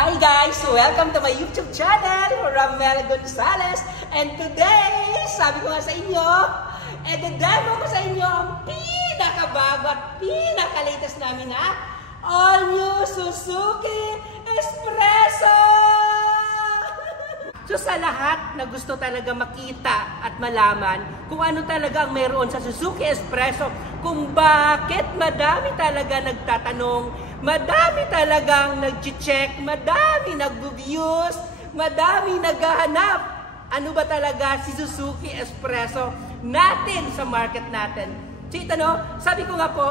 Hi guys! Welcome to my YouTube channel, Ramel Gonzales. And today, sabi ko nga sa inyo, demo ko sa inyo ang pinakabago at pinaka-latest namin na all-new Suzuki Espresso! So sa lahat na gusto talaga makita at malaman kung ano talaga ang mayroon sa Suzuki Espresso, kung bakit madami talaga nagtatanong, madami talagang nag-check, madami nag-views, madami naghahanap. Ano ba talaga si Suzuki Espresso natin sa market natin? So ito no, sabi ko nga po,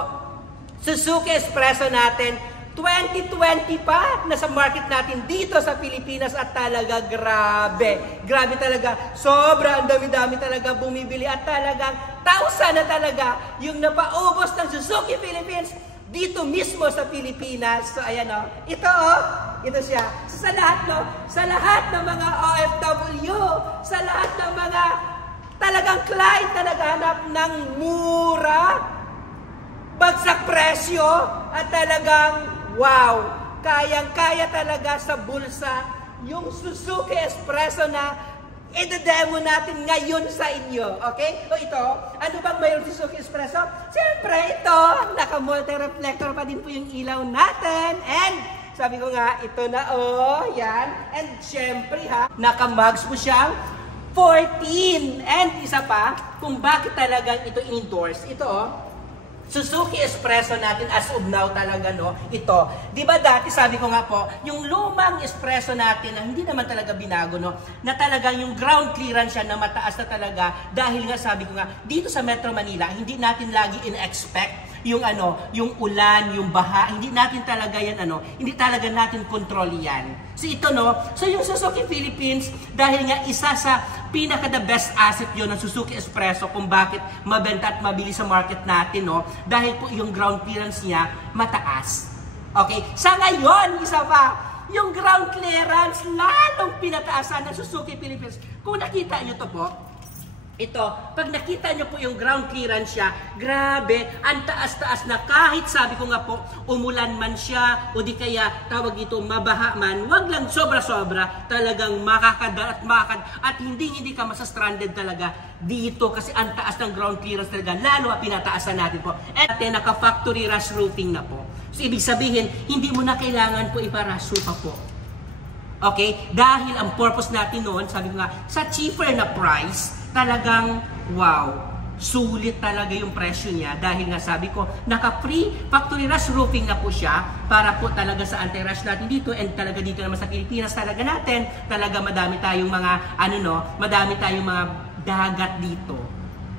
Suzuki Espresso natin, 2020 pa nasa market natin dito sa Pilipinas at talaga grabe. Grabe talaga. Sobra, ang dami-dami talaga bumibili at talagang 1,000 na talaga yung napaubos ng Suzuki Philippines dito mismo sa Pilipinas. So ayan o, ito siya. So sa lahat no, sa lahat ng mga OFW, sa lahat ng mga talagang client na naghanap ng mura, bagsak presyo, at talagang wow, kayang-kaya talaga sa bulsa yung Suzuki Espresso na i-demo natin ngayon sa inyo. Okay? So ito, ano bang mayroon sa Suzuki Espresso? Siyempre ito, naka-multi-reflector pa din po yung ilaw natin. And sabi ko nga, ito na yan. And siyempre naka-mugs po siyang 14. And isa pa, kung bakit talagang ito in-endorse, ito Suzuki Espresso natin as of now talaga no, ito. Di ba dati sabi ko nga po, yung lumang espresso natin na hindi naman talaga binago no, na talagang yung ground clearance siya na mataas na talaga dahil nga sabi ko nga, dito sa Metro Manila, hindi natin lagi in-expect yung yung ulan, yung baha, hindi natin talaga yan hindi talaga natin control yan. So ito no, so yung Suzuki Philippines, dahil nga isa sa pinaka the best asset yon ng Suzuki Espresso kung bakit mabenta at mabili sa market natin no, dahil po yung ground clearance niya mataas. Okay, sa ngayon, isa pa, yung ground clearance lalong pinataasan ng Suzuki Philippines. Kung nakita nyo to po, ito, pag nakita nyo po yung ground clearance siya, grabe, ang taas-taas na kahit sabi ko nga po, umulan man siya, o di kaya tawag dito, mabaha man, wag lang sobra-sobra, talagang at hindi ka masa-stranded talaga dito kasi ang taas ng ground clearance talaga, lalo pinataasan natin po. At naka-factory rush roofing na po. So, ibig sabihin, hindi mo na kailangan po ipa-rush roof pa po. Okay? Dahil ang purpose natin noon, sabi ko nga, sa cheaper na price, talagang wow, sulit talaga yung presyo niya dahil nga sabi ko, naka-free factory rush roofing na po siya para po talaga sa anti-rush natin dito and talaga dito naman sa Pilipinas talaga natin, talaga madami tayong mga madami tayong mga dagat dito.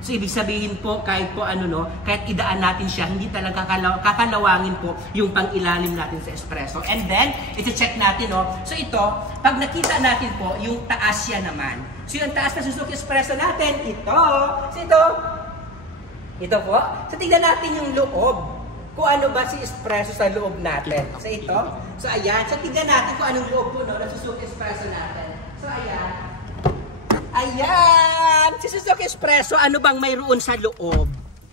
So ibig sabihin po kahit po kahit idaan natin siya, hindi talaga kakalawangin po yung pang-ilalim natin sa espresso. And then, iti-check natin so ito, pag nakita natin po yung taas siya naman. So yung taas na Suzuki Espresso natin, ito. So ito po. So tingnan natin yung loob. Kung ano ba si espresso sa loob natin. So ito. So ayan. So tingnan natin kung anong loob po ng Suzuki Espresso natin. So ayan. Ayan! Si Suzuki Espresso, ano bang mayroon sa loob?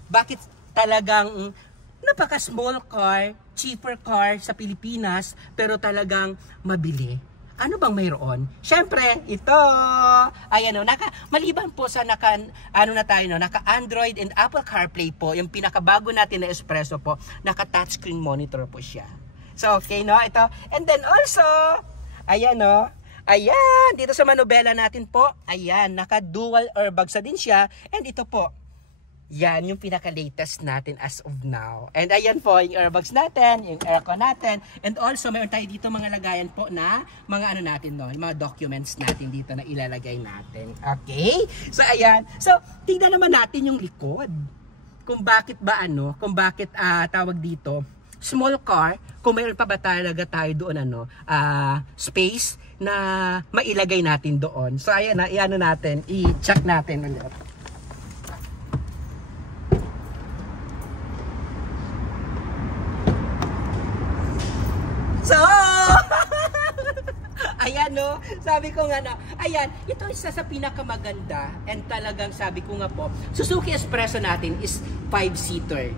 Bakit talagang napaka-small car, cheaper car sa Pilipinas, pero talagang mabili? Ano bang mayroon? Siyempre, ito. Ayan maliban po sa naka-Android and Apple CarPlay po, yung pinakabago natin na Espresso po, naka-touchscreen monitor po siya. So, okay ito. And then also, ayan ayan, dito sa manubela natin po, ayan, naka-dual airbags din siya. And ito po, yan yung pinaka-latest natin as of now. And ayan po, yung airbags natin, yung aircon natin. And also, mayroon tayo dito mga lagayan po na mga natin mga documents natin dito na ilalagay natin. Okay? So, ayan. So, tingnan naman natin yung likod. Kung bakit tawag dito, small car, kung mayroon pa ba talaga tayo doon space na mailagay natin doon. So ayan natin, i-check natin ulit. So ayan sabi ko nga ayan, ito isa sa pinakamaganda and talagang sabi ko nga po, Suzuki Espresso natin is 5-seater.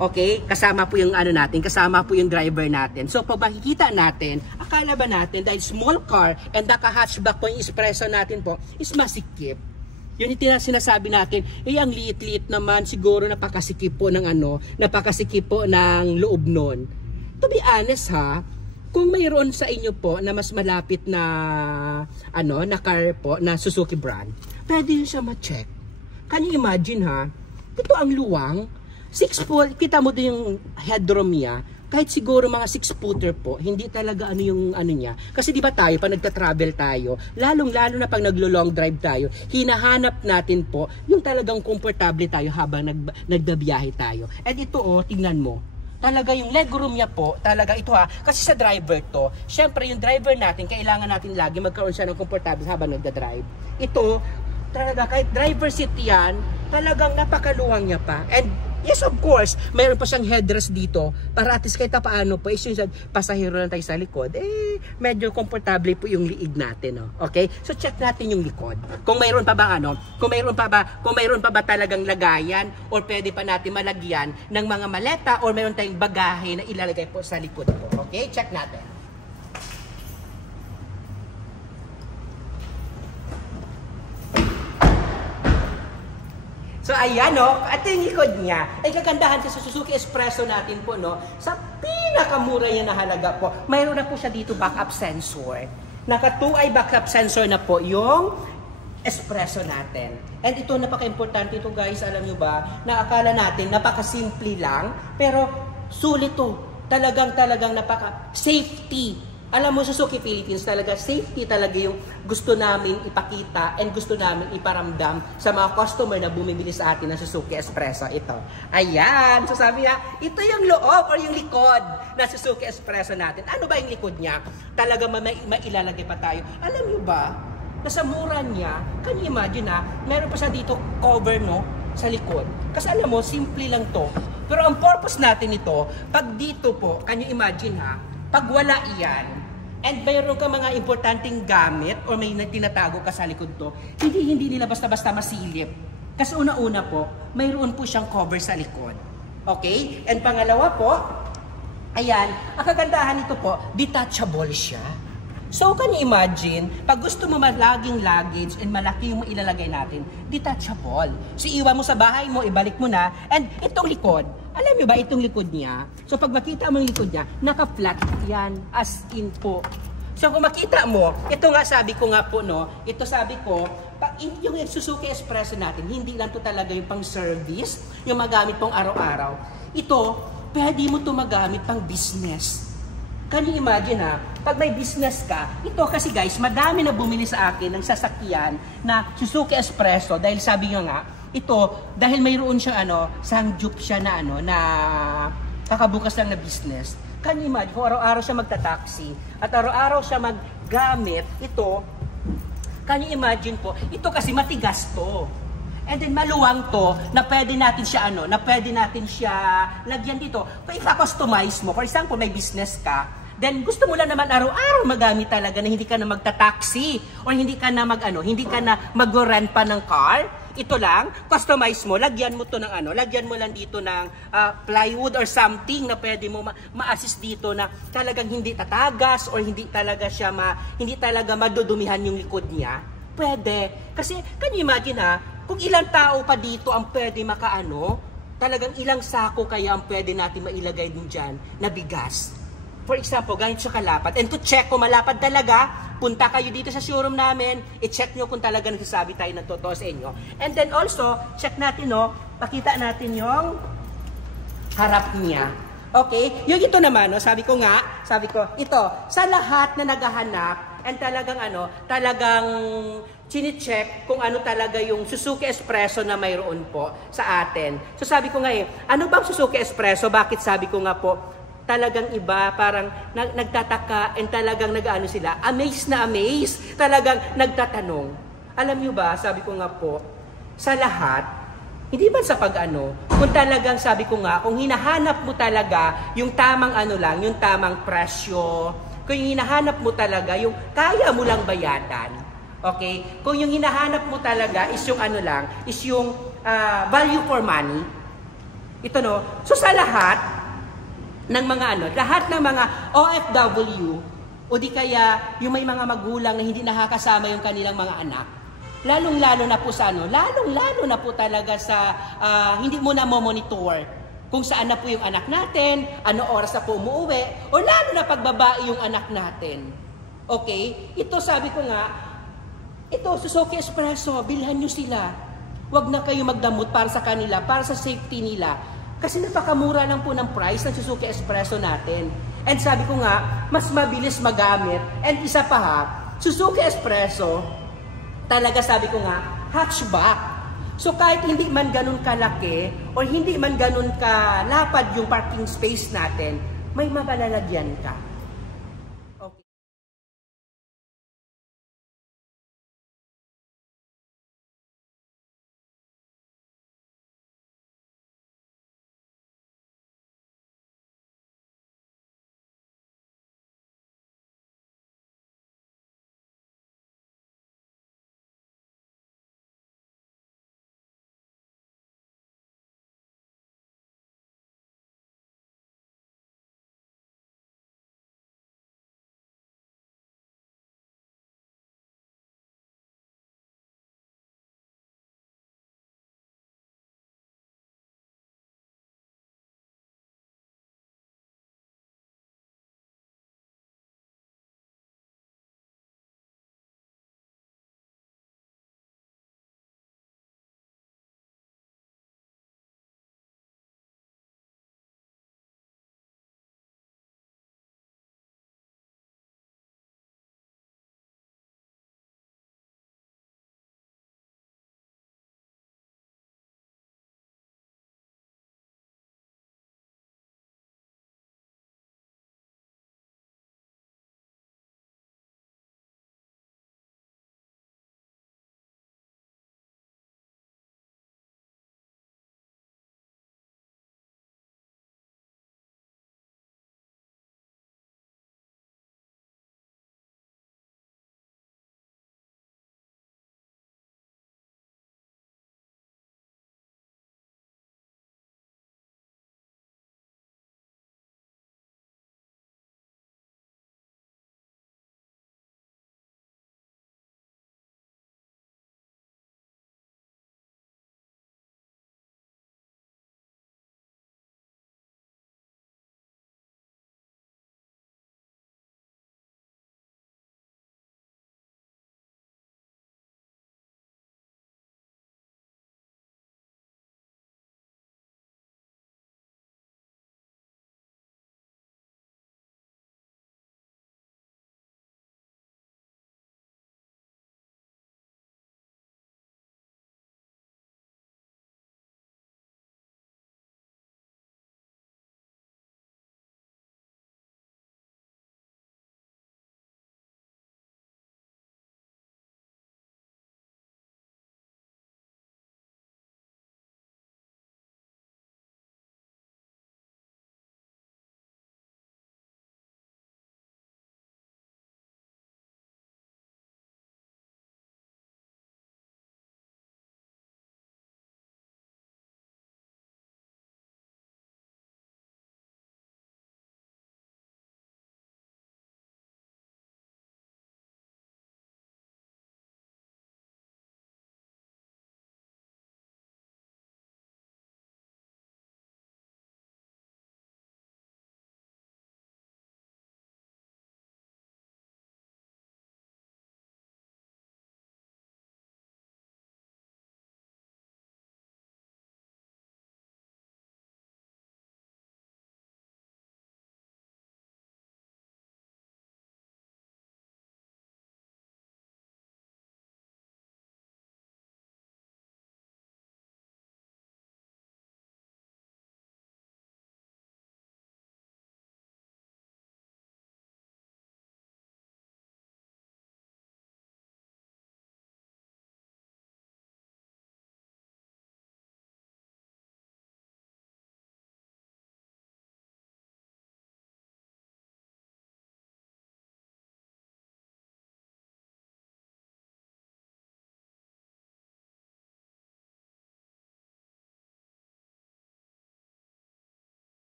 Okay? Kasama po yung ano natin, kasama po yung driver natin. So, pag makikita natin, akala ba natin dahil small car and naka-hatchback po yung espresso natin po, is masikip. Yun yung sinasabi natin, ang liit-liit naman, siguro napakasikip po ng napakasikip po ng loob nun. To be honest ha, kung mayroon sa inyo po na mas malapit na na car po na Suzuki brand, pwede yun siya ma-check. Can you imagine ha? Ito ang luwang, 6 foot, kita mo din yung headroom niya, kahit siguro mga 6-footer po, hindi talaga yung niya. Kasi di ba tayo, pag nagta-travel tayo, lalong-lalo na pag naglo-long drive tayo, hinahanap natin po yung talagang komportable tayo habang nagbabiyahe tayo. And ito tingnan mo, talaga yung legroom niya po, talaga ito kasi sa driver to, syempre yung driver natin, kailangan natin lagi magkaroon siya ng komportable habang nagda-drive. Ito, talaga kahit driver seat yan, talagang napakaluwang niya pa. And yes, of course, mayroon pa siyang headrest dito para at least kahit paano po, is yung pasahero lang tayo sa likod, medyo komportable po yung liig natin, okay? So check natin yung likod. Kung mayroon pa ba kung mayroon pa ba talagang lagayan or pwede pa natin malagyan ng mga maleta or mayroon tayong bagahe na ilalagay po sa likod po. Okay? Check natin. So ayan at yung likod niya ay kagandahan sa Suzuki Espresso natin po sa pinakamura niya na halaga po. Mayroon na po siya dito backup sensor. Naka 2-eye backup sensor na po yung Espresso natin. And ito napaka-importante ito guys, alam nyo ba, na akala natin napaka-simple lang, pero sulit to. Talagang napaka-safety. Alam mo, Suzuki Philippines talaga, safety talaga yung gusto namin ipakita and gusto namin iparamdam sa mga customer na bumibili sa atin ng Suzuki Espresso. Ito. Ayan. So sabi niya, ito yung loob or yung likod na Suzuki Espresso natin. Ano ba yung likod niya? Talaga mailalagay pa tayo. Alam niyo ba, nasa mura niya, can you imagine meron pa siya dito cover sa likod. Kasi alam mo, simple lang to. Pero ang purpose natin ito, pag dito po, can you imagine pag wala iyan, and mayroon ka mga importanteng gamit or may tinatago ka sa likod to, hindi nila basta-basta masilip. Kasi una-una po, mayroon po siyang cover sa likod. Okay? And pangalawa po, ayan, ang kagandahan nito po, detachable siya. So, can you imagine, pag gusto mo malaging luggage and malaki yung ilalagay natin, detachable. So, iwan mo sa bahay mo, ibalik mo na, and itong likod, alam nyo ba itong likod niya? So, pag makita mo yung likod niya, naka-flat yan, as in po. So, kung makita mo, ito nga sabi ko nga po, ito sabi ko, yung Suzuki Espresso natin, hindi lang to talaga yung pang-service, yung magamit pong araw-araw. Ito, pwede mo to magamit pang business. Can you imagine pag may business ka, ito kasi guys, madami na bumili sa akin ng sasakyan na Suzuki Espresso dahil sabi nga, ito, dahil mayroon siyang sangjup siya na na kakabukas lang na business. Can you imagine, kung araw-araw siya magta-taxi at araw-araw siya maggamit, ito, can you imagine po, ito kasi matigas to. And then maluwang to na pwede natin siya lagyan dito. Kung i-customize mo, for example, may business ka, then gusto mo lang naman araw-araw magamit talaga na hindi ka na magta-taxi or hindi ka na mag-rent pa ng car. Ito lang, customize mo, lagyan mo to ng lagyan mo lang dito ng plywood or something na pwede mo ma-assist dito na talagang hindi tatagas or hindi talaga madudumihan yung likod niya. Pwede. Kasi, can you imagine kung ilang tao pa dito ang pwede talagang ilang sako kaya ang pwede natin mailagay din dyan na bigas. For example, ganito siya kalapad. And to check kung malapad talaga, punta kayo dito sa showroom namin, i-check nyo kung talaga nagsasabi tayo ng totoo sa inyo. And then also, check natin, pakita natin yung harap niya. Okay? Yung ito naman, sabi ko, ito, sa lahat na naghahanap, and talagang chine-check kung ano talaga yung Suzuki Espresso na mayroon po sa atin. So sabi ko ano bang Suzuki Espresso? Bakit sabi ko nga po, talagang iba, parang nagtataka and talagang sila, amazed na amazed, talagang nagtatanong. Alam nyo ba, sabi ko nga po, sa lahat, hindi ba sa kung talagang sabi ko nga, kung hinahanap mo talaga yung tamang yung tamang presyo, kung hinahanap mo talaga yung kaya mo lang bayadan, okay? Kung yung hinahanap mo talaga is yung is yung value for money, Ito no, so sa lahat ng mga lahat ng mga OFW o di kaya yung may mga magulang na hindi nakakasama yung kanilang mga anak, lalong-lalo na po sa lalong-lalo na po talaga sa hindi mo na monitor kung saan na po yung anak natin, ano oras na po umuwi, o lalo na pagbabae yung anak natin. Okay? Ito sabi ko nga, ito Suzuki Espresso, bilhan nyo sila. Huwag na kayo magdamot para sa kanila, para sa safety nila. Kasi napakamura lang po ng price ng Suzuki Espresso natin. And sabi ko nga, mas mabilis magamit. And isa pa ha, Suzuki Espresso, talaga sabi ko nga, hatchback. So kahit hindi man ganun kalaki, o hindi man ganun kalapad yung parking space natin, may mapalalagyan ka.